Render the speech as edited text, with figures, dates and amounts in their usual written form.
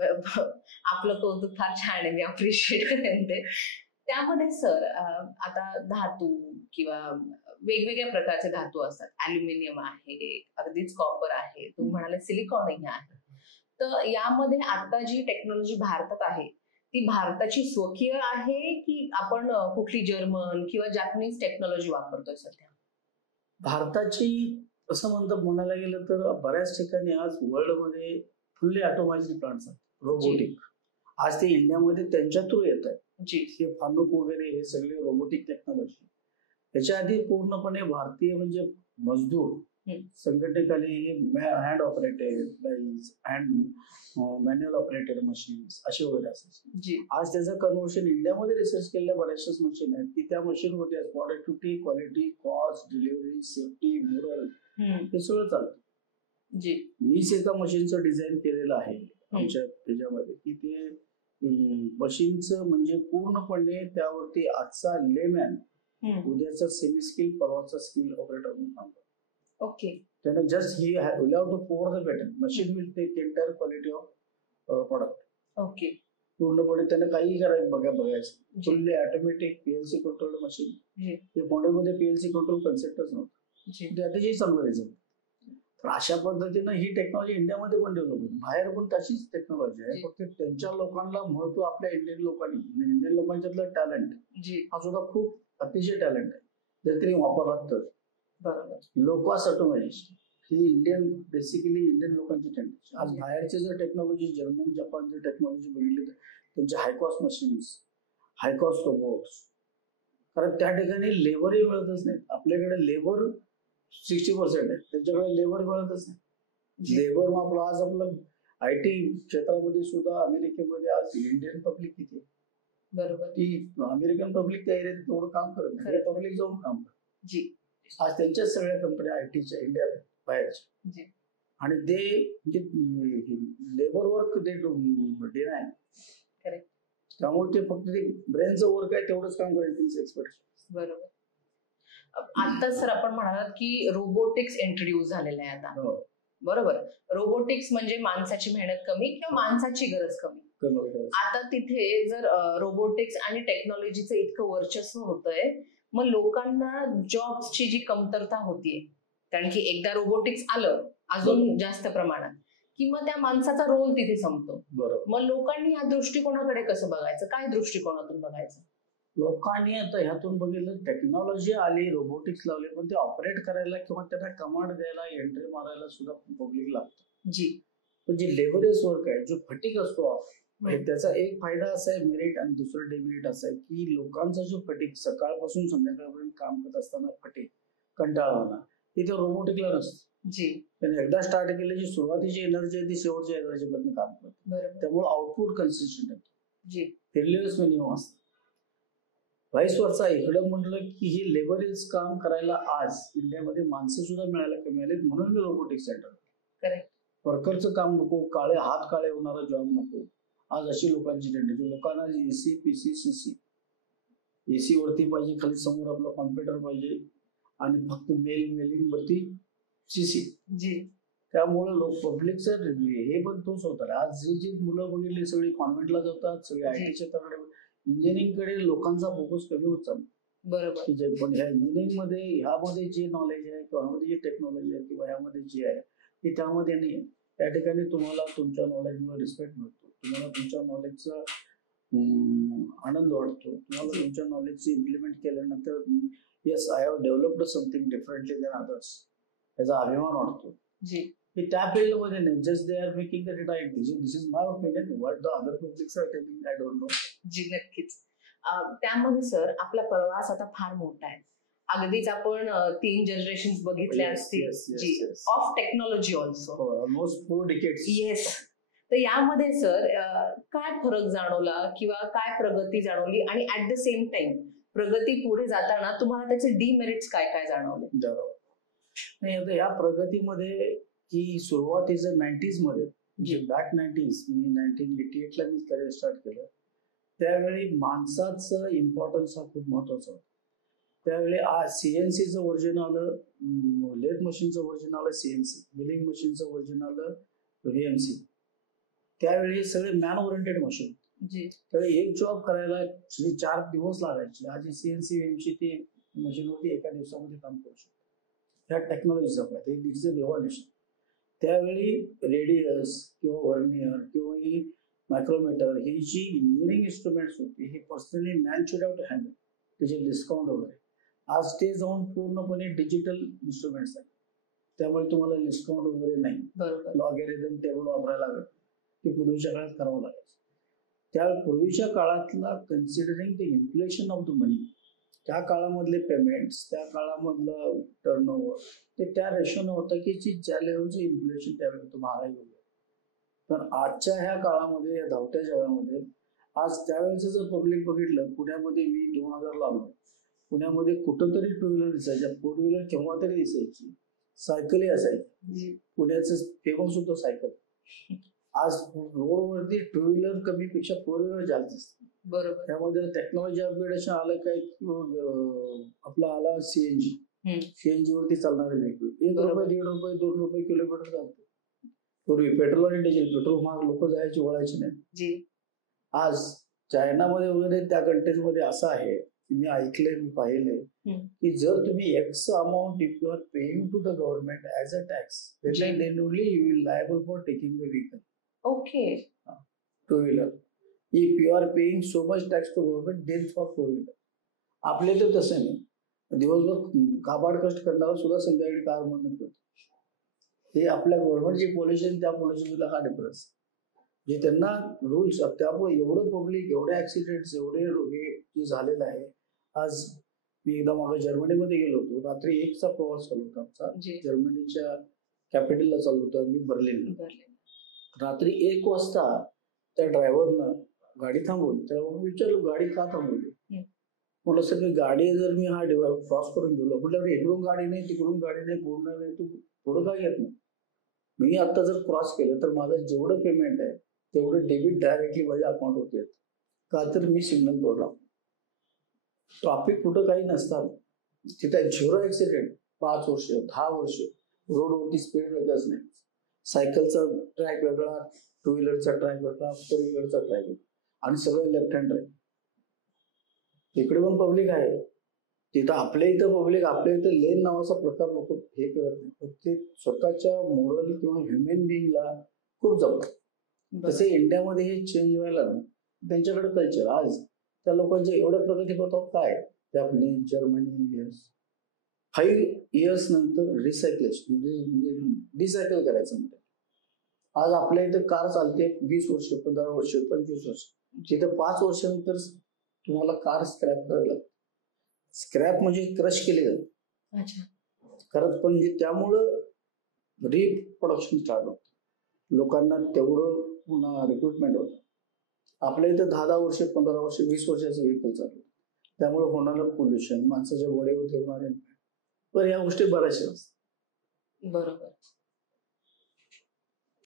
आपलं कौतुक फार छान आहे, मी अप्रिशिएट करेन ते. त्यामध्ये सर आता धातू किंवा वेगवेगळ्या प्रकारचे धातू असतात. ॲल्युमिनियम आहे, अगदीच कॉपर आहे, तुम्ही म्हणाले सिलिकॉनही आहे. तर यामध्ये आता जी टेक्नॉलॉजी भारतात आहे, ती भारताची स्वकीय आहे की आपण कुठली जर्मन किंवा जॅपनीज टेक्नॉलॉजी वापरतोय सध्या? भारताची असं म्हणायला गेलं तर बऱ्याच ठिकाणी आज वर्ल्डमध्ये फुल्ली ऑटोमाइज्ड प्लांट्स आहेत, रोबोटिक. आज ते इंडियामध्ये त्यांच्या थ्रू येत आहेत. हे फानुक वगैरे हे सगळे रोबोटिक टेक्नॉलॉजी. त्याच्या आधी पूर्णपणे भारतीय म्हणजे मजदूर संघटनेखाली hand operated hand manual operated machines असे वगैरे असायचे. आज त्याचं कन्व्हर्शन इंडियामध्ये रिसर्च केलेल्या बऱ्याचशाच मशीन आहेत की त्या मशीनमध्ये productivity, quality, cost, delivery, safety, moral हे सगळं चालतं. मीच एका मशीनचं डिझाईन केलेलं आहे आमच्या त्याच्यामध्ये की ते मशीनचं म्हणजे पूर्णपणे त्यावरती आजचा लेमॅन उद्याचा सेमी स्किल परवाचा स्किल ऑपरेटर म्हणून काम करतो. ओके. त्याने just he will to pour the pattern machine will take entire quality of product. Okay. पूर्णपणे त्याने काही बघायचं fully automatic PLC controlled machine. ते मॉडेलमध्ये पीएलसी कंट्रोल कन्सेप्टच नव्हतं. ते अतिशय चांगलं रिझल्ट. तर अशा पद्धतीनं ही टेक्नॉलॉजी इंडियामध्ये पण डेव्हलप होती. बाहेर पण तशीच टेक्नॉलॉजी आहे, फक्त त्यांच्या लोकांना महत्व आपल्या इंडियन लोकांनी, इंडियन लोकांच्यातलं टॅलेंट हा सुद्धा खूप अतिशय टॅलेंट आहे जर तरी वापरला तर. बरोबर. लो कॉस्ट ऑटोमायझेशन ही बेसिकली इंडियन लोकांची टेक्नॉलॉजी. आज बाहेरचे जर टेक्नॉलॉजी जर्मन जपान जर टेक्नॉलॉजी बघितली तर त्यांचे हायकॉस्ट मशीन्स, हायकॉस्ट रोबोट्स, कारण त्या ठिकाणी लेबरही मिळतच नाही. आपल्याकडे लेबर 60% आहे, त्यांच्याकडे लेबर मिळतच नाही. लेबर आपलं आज आपलं IT क्षेत्रामध्ये सुद्धा अमेरिकेमध्ये आज इंडियन पब्लिक किती आहे? बरोबर. ती अमेरिकन पब्लिक त्या एरियात तेवढं काम करत नाही, पब्लिक जाऊन काम करत. आज त्यांच्याच सगळ्या कंपन्या ITच्या इंडियात बाहेरच्या, आणि ते लेबर वर्क ते डिनाय. त्यामुळे ते फक्त ते ब्रेनचं वर्क आहे तेवढंच काम करायचं एक्सपर्ट. बरोबर. आता सर आपण म्हणालात की रोबोटिक्स इंट्रोड्यूस झालेलं आहे आता. बरोबर. रोबोटिक्स म्हणजे माणसाची मेहनत कमी किंवा माणसाची गरज कमी. आता तिथे जर रोबोटिक्स आणि टेक्नॉलॉजीचं इतकं वर्चस्व होतंय, मग लोकांना जॉब्सची जी कमतरता होतीये, कारण की एकदा रोबोटिक्स आलं अजून जास्त प्रमाणात की मग त्या माणसाचा रोल तिथे संपतो. मग लोकांनी या दृष्टिकोनाकडे कसं बघायचं, काय दृष्टिकोनातून बघायचं? लोकांनी आता ह्यातून बघितलं टेक्नॉलॉजी आली, रोबोटिक्स लावले, पण ते ऑपरेट करायला किंवा त्यांना कमांड द्यायला, एंट्री मारायला सुद्धा पब्लिक लागतं. पण जे लेबरेज वर्क आहे, जो फटीक असतो, त्याचा एक फायदा असा आहे मेरिट, आणि दुसरं डेमेरिट असं आहे की लोकांचा जो फटीक सकाळपासून संध्याकाळपर्यंत काम करत असताना फटीक कंटाळवाना तिथे रोबोटिकला नसतं. त्याने एकदा स्टार्ट केलं जी सुरुवातीची एनर्जी आहे ती शेवटच्या एनर्जीपर्यंत काम करते. त्यामुळे आउटपुट कन्सिस्टंट आहे, फेल्युअर्स मिनिमम असतं. व्हाईस वर्सा इकडं म्हटलं की ही लेबरेज काम करायला आज इंडियामध्ये माणसं सुद्धा मिळायला कमी आलेत, म्हणून मी रोबोटिक्स सेंटर. वर्करचं काम नको, हात काळे होणारा जॉब नको. आज अशी लोकांची टेंडन्सी, लोकांना AC, PC, CC, AC वरती पाहिजे, खाली समोर आपला कॉम्प्युटर पाहिजे, आणि फक्त मेलिंग वरती CC. त्यामुळे लोक पब्लिकचं हे पण तोच होतात. आज जी मुलं बघितली सगळी कॉन्व्हेंटला जातात, सगळे IT क्षेत्राकडे, इंजिनिअरिंग कडे लोकांचा फोकस कमी होत चालला. बरोबर. पण ह्या इंजिनिअरिंग मध्ये ह्यामध्ये जे नॉलेज आहे किंवा ह्यामध्ये जे टेक्नॉलॉजी आहे किंवा ह्यामध्ये जे आहे ते त्यामध्ये नाही. त्या ठिकाणी तुम्हाला तुमच्या नॉलेजमुळे रिस्पेक्ट मिळतो, तुम्हाला तुमच्या नॉलेजचा आनंद वाटतो, तुम्हाला तुमच्या नॉलेजचे इम्प्लिमेंट केल्यानंतर yes I have developed something differently than others याचा अभिमान वाटतो. की त्या फील्डमध्ये नाही, just they are making the data. This is my opinion, what the other publics are telling I don't know. नक्कीच. त्यामध्ये सर आपला प्रवास आता फार मोठा आहे. अगदीच आपण 3 जनरेशन बघितल्या असतील of technology also, almost 4 decades. Yes. तर यामध्ये सर काय फरक जाणवला किंवा काय प्रगती जाणवली, आणि ऍट द सेम टाइम प्रगती पुढे जाताना तुम्हाला त्याचे डिमेरिट्स काय काय जाणवले? नाही, आता या प्रगतीमध्ये की सुरुवातीचं 90s मध्ये, बॅक 90s, मी 1988 ला मी करिअर स्टार्ट केलं. त्यावेळी माणसाचं इम्पॉर्टन्स हा खूप महत्वाचा होता. त्यावेळी CNCचं व्हर्जन आलं, लेथ मशीनचं व्हर्जन आलं CNC, मिलिंग मशीनचं व्हर्जन आलं VMC. त्यावेळी सगळे मॅन ओरिएंटेड मशीन, त्यावेळी एक जॉब करायला 4 दिवस लागायचे. आज CNC ती मशीनवरती एका दिवसामध्ये काम करू शकतो. ह्या टेक्नॉलॉजीचा फायदा, इट्स अ रिव्हॉल्युशन. त्यावेळी रेडियस किंवा व्हर्नियर किंवा ही मायक्रोमीटर ही जी इंजिनिअरिंग इन्स्ट्रुमेंट्स होती ही personally man should have to handle, त्याचे डिस्काउंट वगैरे. आज ते जाऊन पूर्णपणे डिजिटल इन्स्ट्रुमेंट्स आहेत, त्यामुळे तुम्हाला डिस्काउंट वगैरे नाही. लॉगॅरिथम टेबल वापरायला लागत, ते पूर्वीच्या काळात करावं लागायचं. त्या पूर्वीच्या काळातला considering the inflation of the money, त्या काळामधले पेमेंट्स, त्या काळामधलं टर्नओव्हर, ते त्या रेशोने होतं की ज्या लेवलचं इन्फ्लेशन त्यावेळी होतं, महागाई वगैरे. पण आजच्या ह्या काळामध्ये, या धावत्या जगामध्ये, आज त्यावेळेचं जर पब्लिक बघितलं, पुण्यामध्ये मी 2000 ला आलो, पुण्यामध्ये कुठंतरी 2 व्हीलर दिसायच्या, 4 व्हीलर केव्हा तरी दिसायची, सायकलही असायची. पुण्याचं फेमस होतं सायकल. आज रोडवरती 2 व्हीलर कमीपेक्षा 4 व्हीलर जास्त दिसतात. बरोबर. त्यामध्ये टेक्नॉलॉजी अपग्रेडेशन आलं काय, आपला आला सीएनजी वरती चालणारे व्हेहिकल, ₹1, ₹1.5, ₹2 किलोमीटर चालतो. पूर्वी पेट्रोल आणि डिझेल, पेट्रोल महाग, लोक जायची वळायची नाही. आज चायनामध्ये वगैरे त्या कंट्रीजमध्ये असं आहे, मी ऐकलंय, मी पाहिलंय की जर तुम्ही X amount if you are paying to the government as a tax, then only you will liable for taking the vehicle. Okay. 2 wheeler. If you are paying so much tax to government, then for 4 wheeler. आपले तर तसं नाही, दिवसभर काबाड कष्ट करणारा सुद्धा संध्याकाळी car म्हणून करतो. हे आपल्या गव्हर्नमेंटची पॉलिसी, त्या पॉलिसीला हा डिफरन्स, जे त्यांना रूल्स. त्यामुळे एवढं पब्लिक, एवढे ऍक्सिडेंट्स, एवढे जे झालेलं आहे. आज मी एकदा मागे जर्मनीमध्ये गेलो होतो, रात्री 1चा प्रवास चालू होता आमचा, जर्मनीच्या कॅपिटलला चालू होता, मी बर्लिन. रात्री 1 वाजता त्या ड्रायव्हरनं गाडी थांबवली. त्याला विचारलं, गाडी का थांबवली? म्हटलं, सर मी गाडी जर मी हा क्रॉस करून गेलो, म्हटलं इकडून गाडी नाही, तिकडून गाडी नाही, पूर्ण नाही, तू थोडं काय येत नाही. मी आता जर क्रॉस केलं तर माझं जेवढं पेमेंट आहे तेवढं डेबिट डायरेक्टली माझ्या अकाउंटवरती येतं. का तर मी सिग्नल तोडला. ट्रॅफिक कुठं काही नसतात, तिथे 0 ऍक्सिडेंट. 5 वर्ष, 10 वर्ष रोडवरती स्पीड ब्रेकर्स नाही. सायकलचा ट्रॅक वेगळा, 2 व्हीलरचा ट्रॅक वेगळा, 4 व्हीलरचा ट्रॅक वेगळा, आणि सगळं लेफ्ट हँड ड्राईव्ह. इकडे पण पब्लिक आहे, तिथं आपल्या इथं पब्लिक, आपल्या इथं लेन नावाचा प्रकार लोक हे करत नाही. ते स्वतःच्या मोरल किंवा ह्युमन बिईंगला खूप जपतात. तसे इंडियामध्ये हे चेंज व्हायला ना, त्यांच्याकडे कल्चर. आज त्या लोकांच्या एवढ्या प्रगती पथावर काय, जपानी, जर्मनी, 5 इयर्स नंतर रिसायकलेशन म्हणजे डिसायकल करायचं म्हणतात. आज आपल्या इथं कार चालते 20 वर्ष, 15 वर्ष, 25 वर्ष. तिथं 5 वर्षानंतर तुम्हाला कार स्क्रॅप करावी लागते. स्क्रॅप म्हणजे क्रश केले जाते खरंच. पण त्यामुळं रिप्रोडक्शन स्टार्ट होतं, लोकांना तेवढं पुन्हा रिक्रुटमेंट होतं. आपल्या इथं 10 वर्ष, 15 वर्ष, 20 वर्षाचं व्हेकल चालू, त्यामुळे होणारं पोल्युशन, माणसाच्या बॉडीवरती होणारे, पण या गोष्टी बऱ्याचशा असतात. बरोबर.